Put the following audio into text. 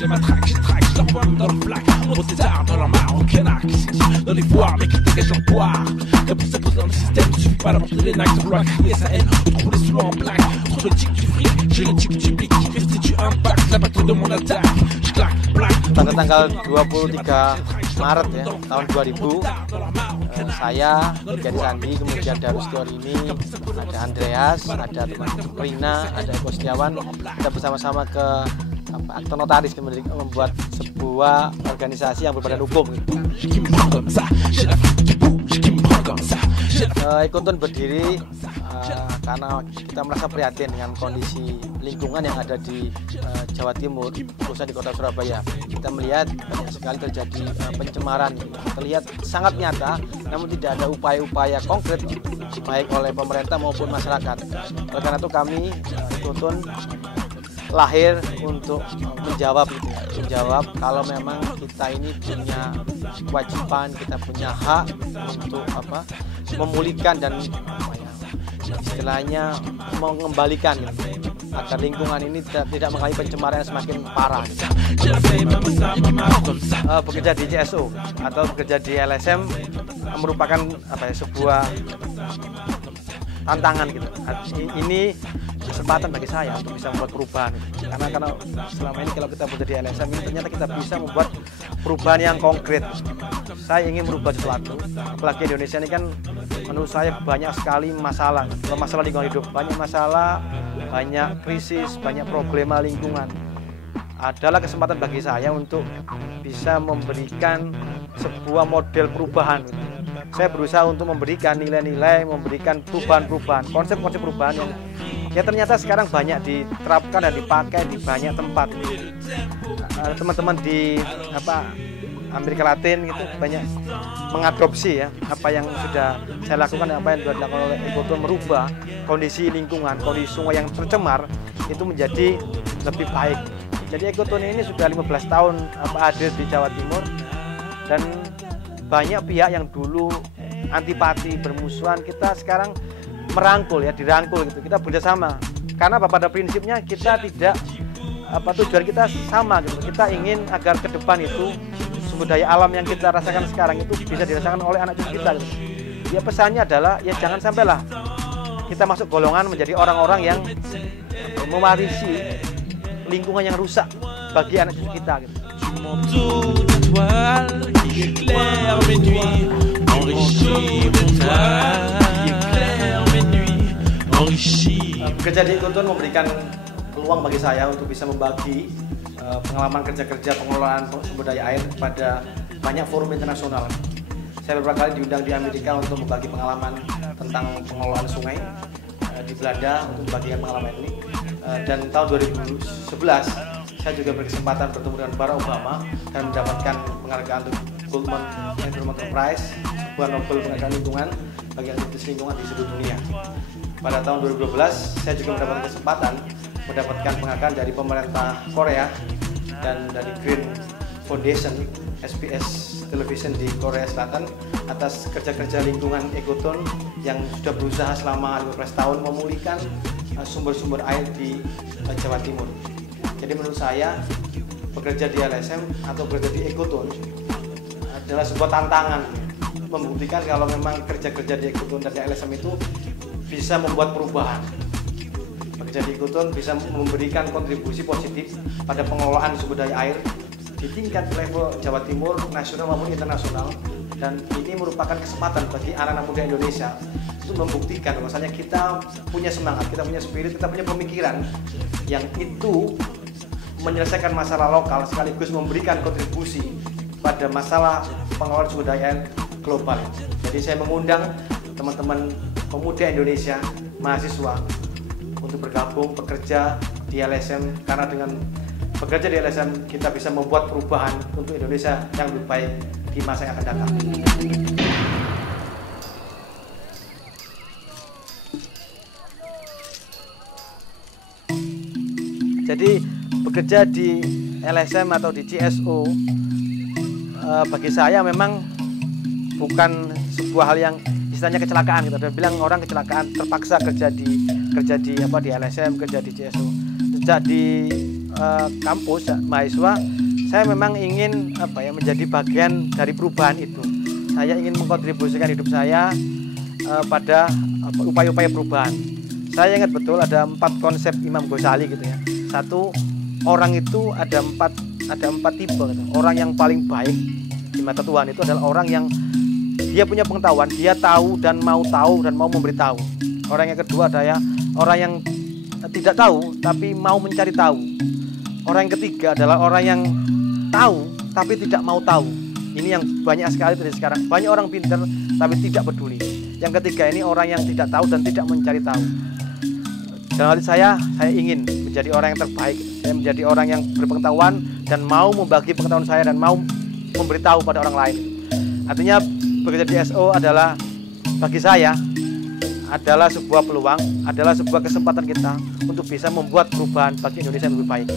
Je les matraque, je traque, je l'envoie dans leur flaque. Au tétard, dans leur marre, au canard qui s'est dit dans les foires, mais qui dégage leur poire. Comme pour s'imposer dans le système, il suffit pas d'avoir les nags, de vouloir crier sa haine, ou de rouler sous l'eau en plaque. Entre le tic du fric, j'ai le tic du pic, qui restitue impact, la batterie de mon attaque. Je claque, black. Pada tanggal 23 Maret ya, tahun 2000, saya, Gadi Sandi, kemudian Darus Teorini, ada Andreas, ada teman Rina, ada Eko Setiawan, kita bersama-sama ke akte notaris membuat sebuah organisasi yang berbadan hukum. Ekoton berdiri karena kita merasa prihatin dengan kondisi lingkungan yang ada di Jawa Timur, khususnya di kota Surabaya. Kita melihat banyak sekali terjadi pencemaran, terlihat sangat nyata, namun tidak ada upaya-upaya konkret baik oleh pemerintah maupun masyarakat. Oleh karena itu kami Ekoton lahir untuk menjawab kalau memang kita ini punya kewajiban, kita punya hak untuk memulihkan dan istilahnya mengembalikan agar lingkungan ini tidak mengalami pencemaran yang semakin parah. Bekerja di CSO atau bekerja di LSM merupakan sebuah tantangan gitu. Ini kesempatan bagi saya untuk bisa membuat perubahan. Karena selama ini kalau kita bekerja di LSM ini ternyata kita bisa membuat perubahan yang konkret. Saya ingin merubah sesuatu. Apalagi Indonesia ini kan menurut saya banyak sekali masalah lingkungan hidup, banyak masalah, banyak krisis, banyak problema lingkungan. Adalah kesempatan bagi saya untuk bisa memberikan sebuah model perubahan. Saya berusaha untuk memberikan nilai-nilai, memberikan perubahan-perubahan, konsep-konsep perubahan yang ya ternyata sekarang banyak diterapkan dan dipakai di banyak tempat. Teman-teman di Amerika Latin gitu banyak mengadopsi ya apa yang sudah saya lakukan dan apa yang sudah dilakukan oleh Ekoton, merubah kondisi lingkungan, kondisi sungai yang tercemar itu menjadi lebih baik. Jadi Ekoton ini sudah 15 tahun hadir di Jawa Timur, dan banyak pihak yang dulu antipati, bermusuhan, kita sekarang merangkul ya, dirangkul gitu. Kita bekerjasama karena pada prinsipnya kita tidak tujuan kita sama gitu. Kita ingin agar ke depan itu sumber daya alam yang kita rasakan sekarang itu bisa dirasakan oleh anak cucu kita gitu. Ya pesannya adalah ya jangan sampailah kita masuk golongan menjadi orang-orang yang mewarisi lingkungan yang rusak bagi anak cucu kita gitu. Bekerja di Ekoton memberikan peluang bagi saya untuk bisa membagi pengalaman kerja-kerja pengelolaan sumber daya air kepada banyak forum internasional. Saya beberapa kali diundang di Amerika untuk membagi pengalaman tentang pengelolaan sungai, di Belanda untuk membagikan pengalaman ini. Dan tahun 2011 saya juga berkesempatan bertemu dengan Barack Obama dan mendapatkan penghargaan untuk Goldman Environmental Prize, sebuah Nobel penghargaan lingkungan bagi aktivitas lingkungan di seluruh dunia. Pada tahun 2012 saya juga mendapatkan kesempatan mendapatkan penghargaan dari pemerintah Korea dan dari Green Foundation SBS Television di Korea Selatan atas kerja-kerja lingkungan Ekoton yang sudah berusaha selama 15 tahun memulihkan sumber-sumber air di Jawa Timur. Jadi menurut saya bekerja di LSM atau bekerja di Ekoton adalah sebuah tantangan, membuktikan kalau memang kerja-kerja di Ekoton dan di LSM itu bisa membuat perubahan. Bekerja di Ekoton bisa memberikan kontribusi positif pada pengelolaan sumber daya air di tingkat level Jawa Timur, nasional maupun internasional, dan ini merupakan kesempatan bagi anak-anak muda Indonesia untuk membuktikan bahwasanya kita punya semangat, kita punya spirit, kita punya pemikiran yang itu menyelesaikan masalah lokal sekaligus memberikan kontribusi pada masalah pengelolaan sumber daya air global. Jadi saya mengundang teman-teman pemuda Indonesia, mahasiswa untuk bergabung bekerja di LSM, karena dengan bekerja di LSM kita bisa membuat perubahan untuk Indonesia yang lebih baik di masa yang akan datang. Jadi bekerja di LSM atau di CSO bagi saya memang bukan sebuah hal yang istilahnya kecelakaan gitu. Ada bilang orang kecelakaan terpaksa kerja di LSM, kerja di CSO. Sejak di kampus mahasiswa, saya memang ingin menjadi bagian dari perubahan itu. Saya ingin mengkontribusikan hidup saya pada upaya-upaya perubahan. Saya ingat betul ada 4 konsep Imam Ghazali gitu ya. Satu, orang itu ada empat tipe gitu. Orang yang paling baik di mata Tuhan itu adalah orang yang dia punya pengetahuan, dia tahu dan mau memberitahu. Orang yang kedua adalah orang yang tidak tahu tapi mau mencari tahu. Orang yang ketiga adalah orang yang tahu tapi tidak mau tahu. Ini yang banyak sekali dari sekarang. Banyak orang pintar tapi tidak peduli. Yang ketiga ini orang yang tidak tahu dan tidak mencari tahu. Dalam hal saya ingin menjadi orang yang terbaik. Saya menjadi orang yang berpengetahuan dan mau membagi pengetahuan saya dan mau memberitahu pada orang lain. Artinya bekerja di SO adalah bagi saya adalah sebuah peluang, adalah sebuah kesempatan kita untuk bisa membuat perubahan bagi Indonesia yang lebih baik.